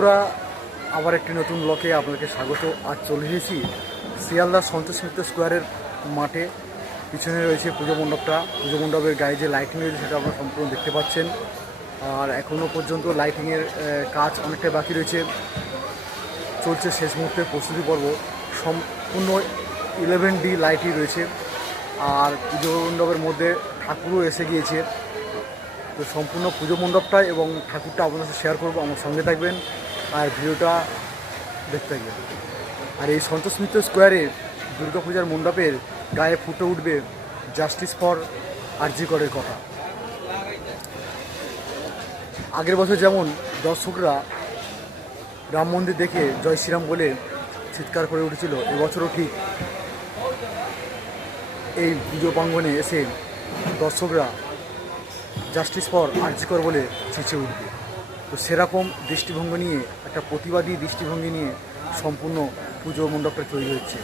বন্ধুরা, আবার একটি নতুন ব্লকে আপনাদেরকে স্বাগত। আজ চলে এসেছি শিয়ালদা সন্তোষ মিত্র স্কোয়ারের মাঠে। পিছনে রয়েছে পুজো মণ্ডপটা। পুজো মণ্ডপের গায়ে যে লাইটিং রয়েছে সেটা আপনারা সম্পূর্ণ দেখতে পাচ্ছেন। আর এখনও পর্যন্ত লাইটিংয়ের কাজ অনেকটাই বাকি রয়েছে। চলছে শেষ মুহূর্তের প্রস্তুতি পর্ব। সম্পূর্ণ ইলেভেন ডি লাইটই রয়েছে। আর পুজো মণ্ডপের মধ্যে ঠাকুরও এসে গিয়েছে। তো সম্পূর্ণ পুজো মণ্ডপটা এবং ঠাকুরটা আপনাদের সাথে শেয়ার করব। আমার সঙ্গে থাকবেন আর ভিডিওটা দেখতে থাকবেন আর এই সন্তোষ মিত্র স্কোয়ারে দুর্গাপূজার মণ্ডপের গায়ে ফুটে উঠবে জাস্টিস ফর আরজিকরের কথা। আগের বছর যেমন দর্শকরা রাম মন্দির দেখে জয় শ্রীরাম বলে চিৎকার করে উঠেছিল, এবছরও ঠিক এই পুজো প্রাঙ্গনে এসে দর্শকরা জাস্টিস ফর আর্জিকর বলে চেঁচে উঠবে। তো সেরকম দৃষ্টিভঙ্গি নিয়ে একটা প্রতিবাদী দৃষ্টিভঙ্গি নিয়ে সম্পূর্ণ পুজো মণ্ডপটা তৈরি হচ্ছে।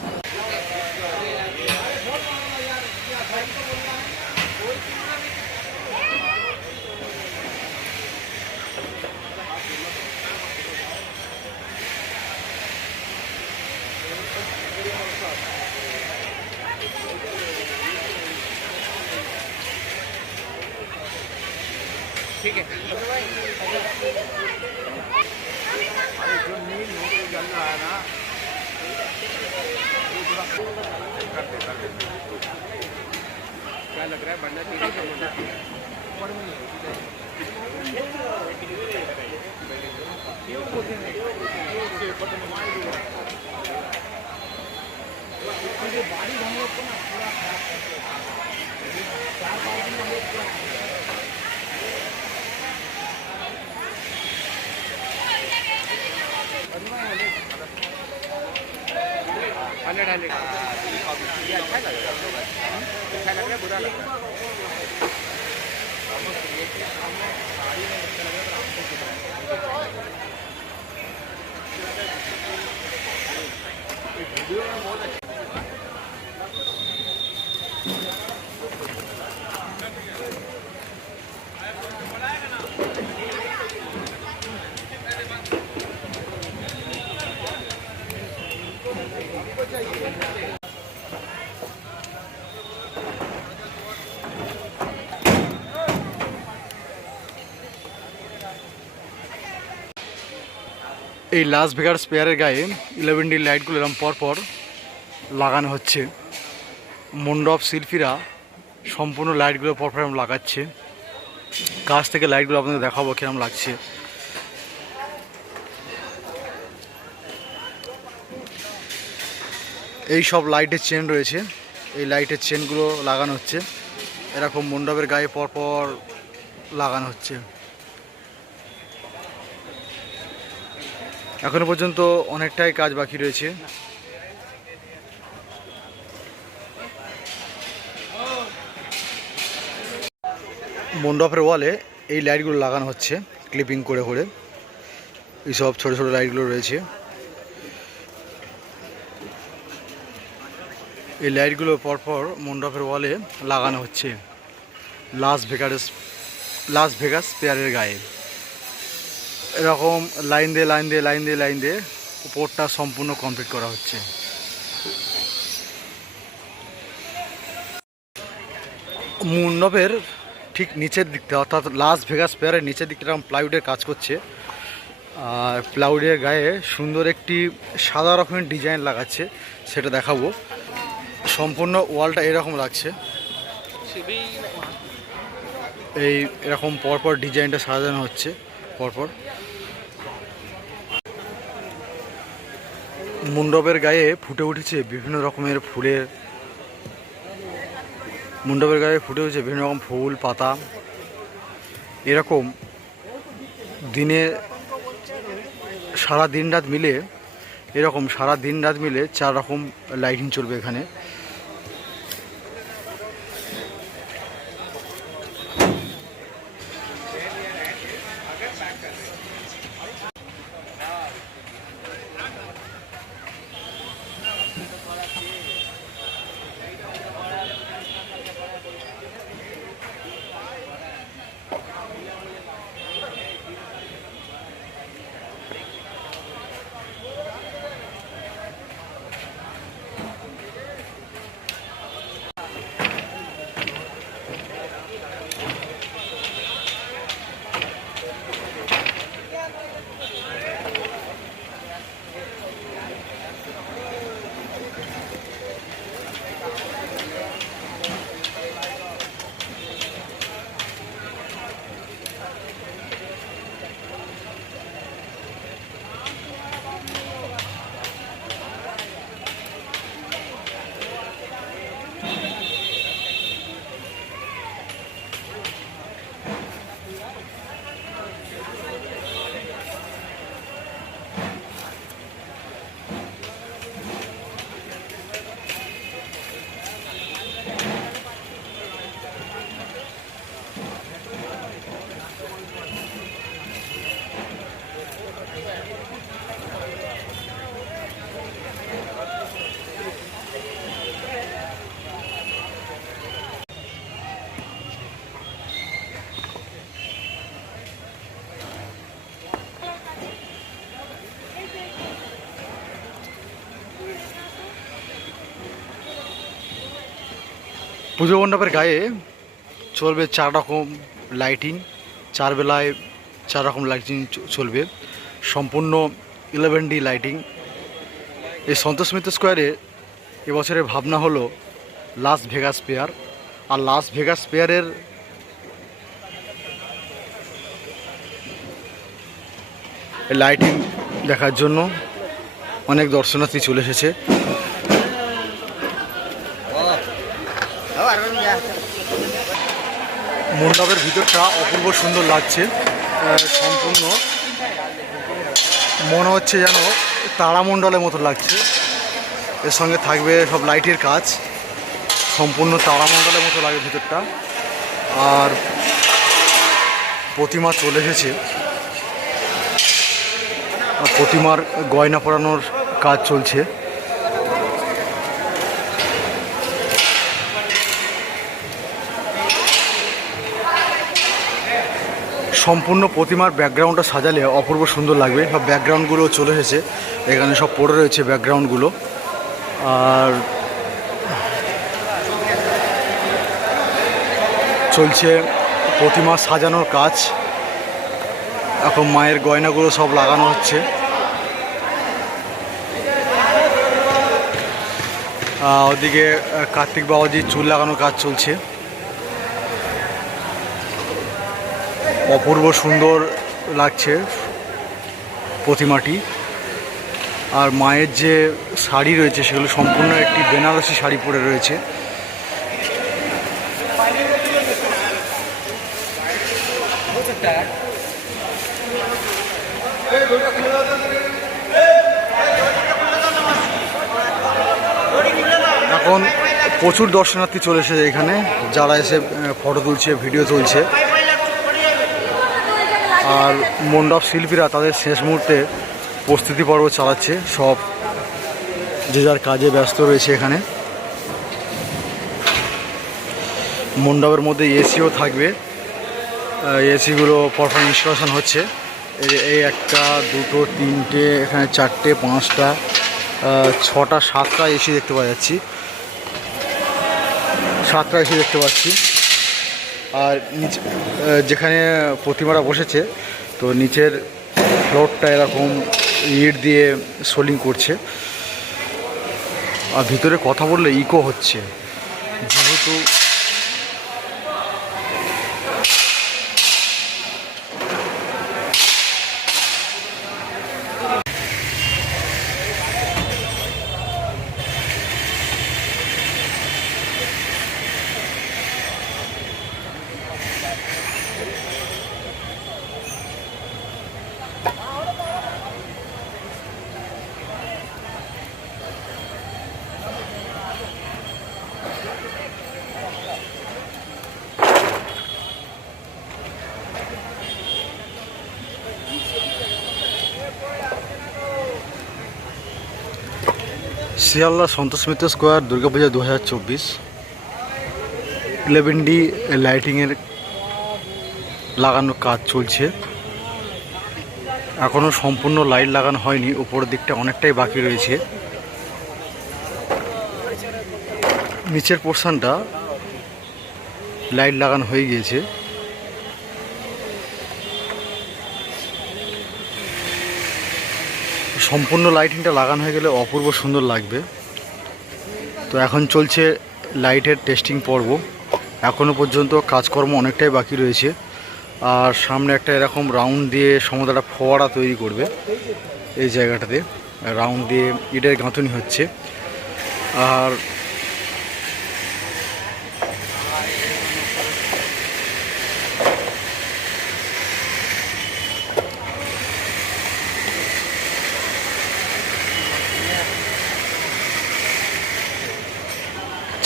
ठीक है। जो नील जल रहा है ना कर दे कर दे क्या लग रहा है? बनना चाहिए क्या बनना चाहिए बारिश हम लोग को ना पूरा खराब करते हैं चार पाँच दिन हम लोग पूरा हंड्रेड हंड्रेड। ये अच्छा लग रहा है अच्छा लग रहा है, बुरा लग रहा है। এই লাস ভেগার স্পেয়ারের গায়ে ইলেভেন ডি লাইটগুলো এরকম পরপর লাগানো হচ্ছে। মণ্ডপ শিল্পীরা সম্পূর্ণ লাইটগুলো পরপর এরকম লাগাচ্ছে। কাছ থেকে লাইটগুলো আপনাদের দেখাবো কীরকম লাগছে। এই সব লাইটের চেন রয়েছে। এই লাইটের চেনগুলো লাগানো হচ্ছে। এরকম মণ্ডপের গায়ে পরপর লাগানো হচ্ছে। এখনও পর্যন্ত অনেকটাই কাজ বাকি রয়েছে। মণ্ডপের ওয়ালে এই লাইটগুলো লাগানো হচ্ছে, ক্লিপিং করে করে। এইসব ছোটো ছোটো লাইটগুলো রয়েছে। এই লাইটগুলো পরপর মণ্ডপের ওয়ালে লাগানো হচ্ছে। লাস ভেগাস লাস ভেগাস পেয়ারের গায়ে। এরকম লাইন দিয়ে লাইন দিয়ে লাইন দিয়ে লাইন দিয়ে উপরটা সম্পূর্ণ কমপ্লিট করা হচ্ছে। মণ্ডপের ঠিক নিচের দিকটা, অর্থাৎ লাস ভেগাস পেয়ারের নিচের দিকটা এরকম প্লাইউডের কাজ করছে। আর প্লাউডের গায়ে সুন্দর একটি সাদা রকমের ডিজাইন লাগাচ্ছে, সেটা দেখাবো। সম্পূর্ণ ওয়ালটা এরকম লাগছে। এই এরকম পরপর ডিজাইনটা সাজানো হচ্ছে। পরপর। মণ্ডপের গায়ে ফুটে উঠেছে বিভিন্ন রকমের ফুলের মণ্ডপের গায়ে ফুটে উঠেছে বিভিন্ন রকম ফুল, পাতা। এরকম দিনে সারা দিন রাত মিলে এরকম সারা দিন রাত মিলে চার রকম লাইটিং চলবে এখানে। পুজো মণ্ডপের গায়ে চলবে চার রকম লাইটিং চার বেলায় চার রকম লাইটিং চলবে। সম্পূর্ণ ইলেভেন ডি লাইটিং এই সন্তোষ মিত্র স্কোয়ারে এবছরের ভাবনা হলো লাস ভেগাস পেয়ার আর লাস ভেগাস পেয়ারের লাইটিং দেখার জন্য অনেক দর্শনার্থী চলে এসেছে। মণ্ডপের ভিতরটা অপূর্ব সুন্দর লাগছে সম্পূর্ণ। মনে হচ্ছে যেন তারামণ্ডলের মতো লাগছে। এর সঙ্গে থাকবে সব লাইটের কাজ, সম্পূর্ণ তারামণ্ডলের মতো লাগে ভিতরটা। আর প্রতিমা চলে এসেছে। প্রতিমার গয়না পরানোর কাজ চলছে। সম্পূর্ণ প্রতিমার ব্যাকগ্রাউন্ডটা সাজালে অপূর্ব সুন্দর লাগবে। সব ব্যাকগ্রাউন্ডগুলো চলে এসেছে। এখানে সব পড়ে রয়েছে ব্যাকগ্রাউন্ডগুলো। আর চলছে প্রতিমা সাজানোর কাজ। এখন মায়ের গয়নাগুলো সব লাগানো হচ্ছে। ওদিকে কার্তিক বাবাজির চুল লাগানোর কাজ চলছে। অপূর্ব সুন্দর লাগছে প্রতিমাটি। আর মায়ের যে শাড়ি রয়েছে, সেগুলো সম্পূর্ণ একটি বেনারসি শাড়ি পরে রয়েছে। এখন প্রচুর দর্শনার্থী চলে এসেছে এখানে। যারা এসে ফটো তুলছে ভিডিও তুলছে। আর মণ্ডপ শিল্পীরা তাদের শেষ মুহূর্তে প্রস্তুতি পর্ব চালাচ্ছে। সব যে যার কাজে ব্যস্ত রয়েছে এখানে। মণ্ডপের মধ্যে এসিও থাকবে। এসিগুলো পরপর ইনস্টলেশন হচ্ছে। এই- এই একটা, দুটো, তিনটে, এখানে চারটে, পাঁচটা ছটা, সাতটা এসি দেখতে পাওয়া যাচ্ছি। সাতটা এসি দেখতে পাচ্ছি। আর নিচে যেখানে প্রতিমারা বসেছে, তো নিচের ফ্লোরটা এরকম ইট দিয়ে সোলিং করছে। আর ভিতরে কথা বললে ইকো হচ্ছে। যেহেতু শিয়ালদা সন্তোষ মিত্র স্কোয়ার, দুর্গাপূজা দু হাজার চব্বিশ। ইলেভেন ডি লাইটিংয়ের লাগানোর কাজ চলছে। এখনও সম্পূর্ণ লাইট লাগানো হয়নি, উপরের দিকটা অনেকটাই বাকি রয়েছে। নিচের পোর্শনটা লাইট লাগানো হয়ে গিয়েছে। সম্পূর্ণ লাইটিংটা লাগানো হয়ে গেলে অপূর্ব সুন্দর লাগবে। তো এখন চলছে লাইটের টেস্টিং পর্ব। এখনও পর্যন্ত কাজকর্ম অনেকটাই বাকি রয়েছে। আর সামনে একটা এরকম রাউন্ড দিয়ে সমুদ্রটা ফোয়ারা তৈরি করবে এই জায়গাটাতে। রাউন্ড দিয়ে ইটের গাঁথনি হচ্ছে। আর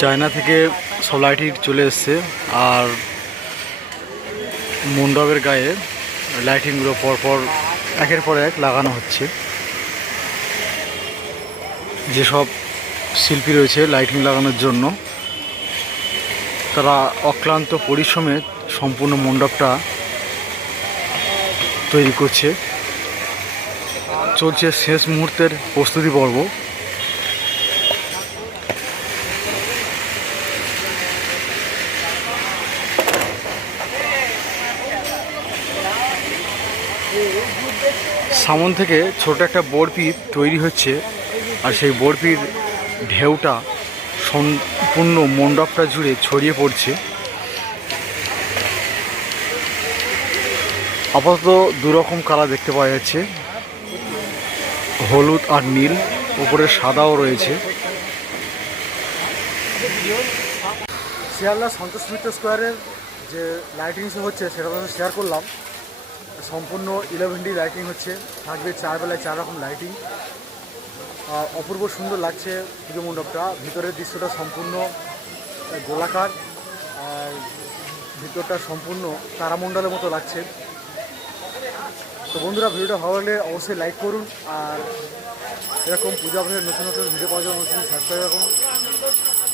চায়না থেকে সব লাইটিং চলে এসছে আর মণ্ডপের গায়ে লাইটিংগুলো পরপর একের পর এক লাগানো হচ্ছে। যেসব শিল্পী রয়েছে লাইটিং লাগানোর জন্য, তারা অক্লান্ত পরিশ্রমে সম্পূর্ণ মণ্ডপটা তৈরি করছে। চলছে শেষ মুহূর্তের প্রস্তুতি পর্ব। সামন থেকে ছোট একটা বরফি তৈরি হচ্ছে আর সেই বরফির ঢেউটা সম্পূর্ণ মণ্ডপটা জুড়ে ছড়িয়ে পড়ছে। আপাতত দুরকম কালার দেখতে পাওয়া যাচ্ছে। হলুদ আর নীল, উপরে সাদাও রয়েছে। শিয়ালদা সন্তোষ মিত্র স্কোয়ারের যে লাইটিং হচ্ছে, সেটা শেয়ার করলাম। সম্পূর্ণ ইলেভেন ডি লাইটিং হচ্ছে। থাকবে চার বেলায় চার রকম লাইটিং অপূর্ব সুন্দর লাগছে পুজো মণ্ডপটা। ভিতরের দৃশ্যটা সম্পূর্ণ গোলাকার। আর ভিতরটা সম্পূর্ণ তারামণ্ডলের মতো লাগছে। তো বন্ধুরা, ভিডিওটা ভালো লাগলে অবশ্যই লাইক করুন। আর এরকম পূজা নতুন নতুন ভিডিও পাওয়ার অবশ্যই সাবস্ক্রাইব রাখুন।